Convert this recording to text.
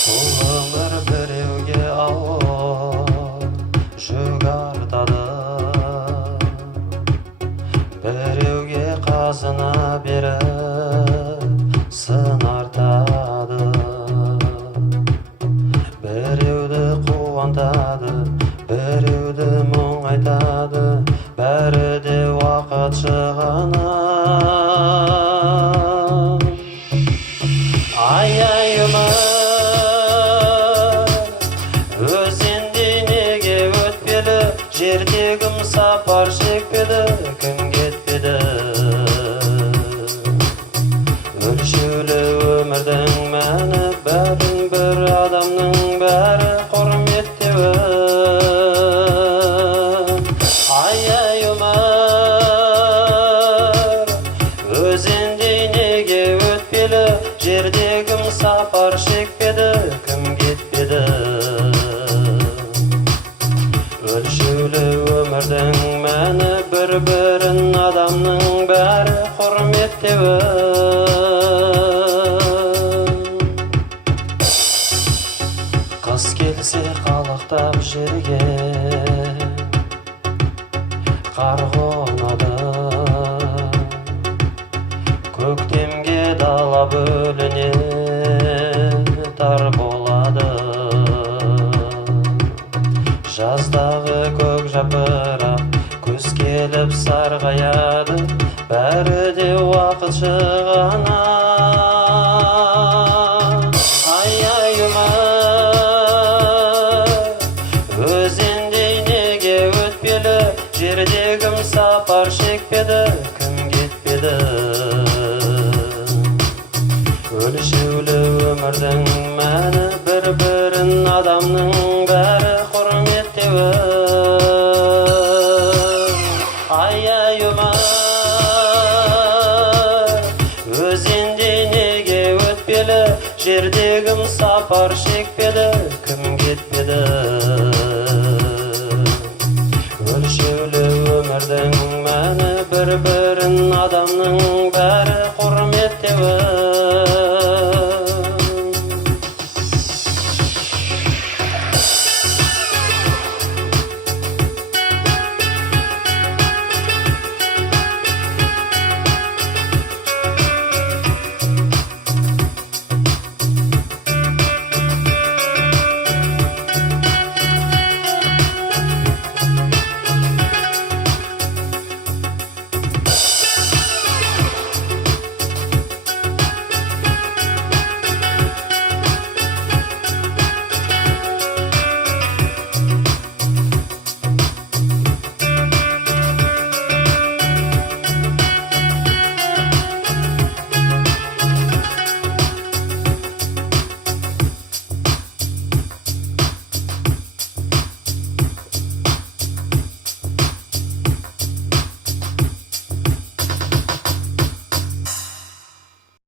Бұл өмір біреуге ауыр жүк артады, біреуге қазына беріп сын артады, біреуді қуантады, біреуді мұң айтады, бәрі де уақытшы ғана. Ай-ай өмір, өзендей неге өтпеді, жердегім сапар шекпеді, кім кетпеді. Өлшеулі өмірдің мәні, бәрін бір адамның бәрі құрметтеуі. Ай-ай өмір, өзендей неге өтпелі, жердегім сапар шекпеді, кім кетпеді. Өлшеулі өмірдің мәні, бір-бірін адамның бәрі құрметтеуі. Қыс келсе қалықтап жерге қар қонады, көктемге дала бөліне тар болады. Жаздағы көк жапырақ күз келіп сарғаяды, бәрі де уақытшы ғана. Ай-ай өмір, өзендей неге өтпелі, жердегім сапар шекпеді, кім кетпеді. Өлшеулі өмірдің мәні, бір-бірін адамның бәрі құрметтеуі. Ай-ай өмір, өзендей неге өтпелі, жердегім сапар шекпеді,